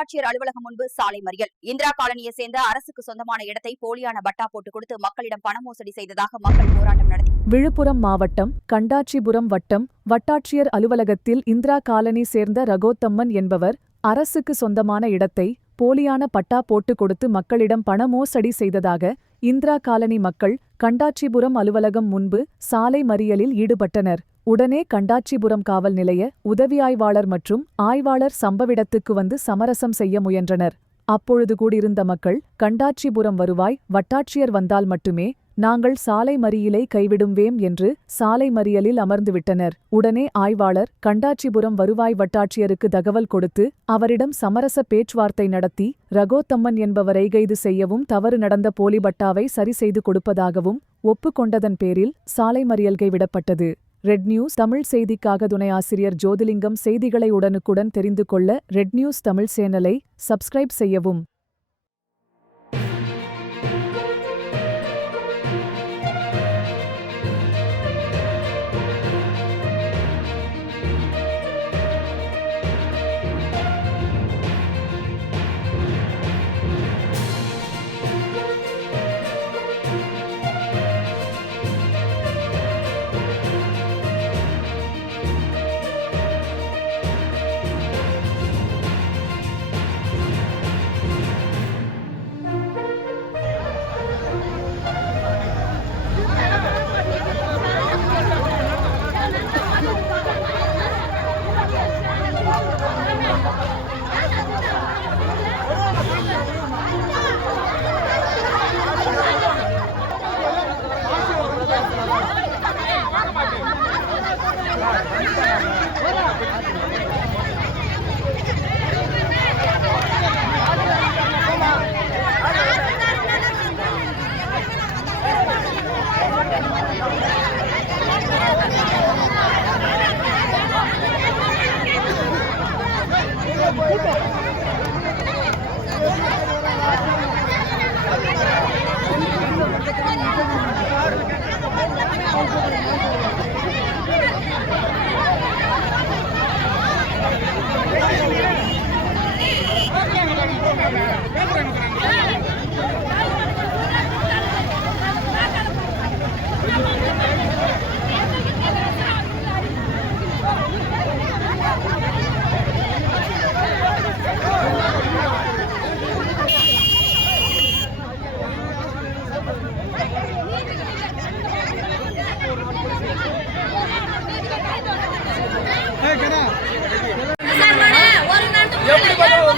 வட்டாட்சியர் அலுவலகம் முன்பு சாலை மறியல். இந்திரா காலனியை சேர்ந்த அரசுக்கு சொந்தமான இடத்தை போலியான பட்டா போட்டு கொடுத்து மக்களிடம் பண மோசடி செய்ததாக மக்கள் போராட்டம் நடத்தி விழுப்புரம் மாவட்டம் கண்டாட்சிபுரம் வட்டம் வட்டாட்சியர் அலுவலகத்தில் இந்திரா காலனி சேர்ந்த ரகோத்தம்மன் என்பவர் அரசுக்கு சொந்தமான இடத்தை போலியான பட்டா போட்டு கொடுத்து மக்களிடம் பண மோசடி செய்ததாக இந்திரா காலனி மக்கள் கண்டாட்சிபுரம் அலுவலகம் முன்பு சாலை மறியலில் ஈடுபட்டனர். உடனே கண்டாச்சிபுரம் காவல் நிலைய உதவி ஆய்வாளர் மற்றும் ஆய்வாளர் சம்பவிடத்துக்கு வந்து சமரசம் செய்ய முயன்றனர். அப்பொழுது கூடியிருந்த மக்கள் கண்டாச்சிபுரம் வருவாய் வட்டாட்சியர் வந்தால் மட்டுமே நாங்கள் சாலை மறியலை கைவிடும்வேம் என்று சாலை மறியலில் அமர்ந்துவிட்டனர் உடனே ஆய்வாளர் கண்டாட்சிபுரம் வருவாய் வட்டாட்சியருக்கு தகவல் கொடுத்து அவரிடம் சமரச பேச்சுவார்த்தை நடத்தி ரகோத்தம்மன் என்பவரை கைது செய்யவும் தவறு நடந்த போலிபட்டாவை சரி செய்து கொடுப்பதாகவும் ஒப்புக்கொண்டதன் பேரில் சாலை மறியல் கைவிடப்பட்டது. ரெட் நியூஸ் தமிழ் செய்திக்காக துணை ஆசிரியர் ஜோதிலிங்கம் செய்திகளை உடனுக்குடன் தெரிந்து கொள்ள ரெட் நியூஸ் தமிழ் சேனலை சப்ஸ்கிரைப் செய்யவும்.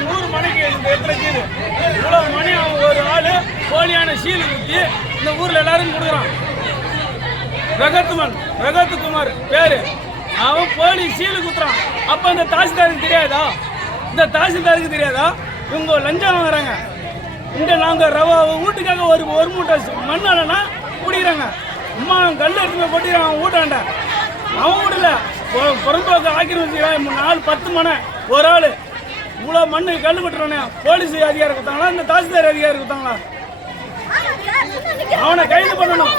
நூறு மணிக்கு இந்த இடத்துல கீழே. இவ்வளோ மணி அவன் ஒரு ஆள் போலியான சீல் குத்தி இந்த ஊரில் எல்லாரும் கொடுக்குறான். ரகத்துமன் ரகத்துக்குமார் பேரு. அவன் போலி சீல் குத்துறான். அப்போ இந்த தாசில்தாருக்கு தெரியாதா? இந்த தாசில்தாருக்கு தெரியாதா? இவங்க லஞ்சம் வாங்குறாங்க. இந்த நாங்கள் ரவ வீட்டுக்காக ஒரு ஒரு மூட்டை மண்ணாலனா குடிக்கிறாங்க. அம்மா கல் எடுத்து போய் கொட்டிக்கிறான் அவன் வீட்டாண்ட புறம்போக்கு ஆக்கிரம் நாலு பத்து மனை ஒரு ஆள். இவ்வளோ மண்ணு கல் கொட்டுறானே. போலீஸ் அதிகாரி கொடுத்தாங்களா இந்த தாசில்தார் அதிகாரி கொடுத்தாங்களா அவனை கைது பண்ணணும்.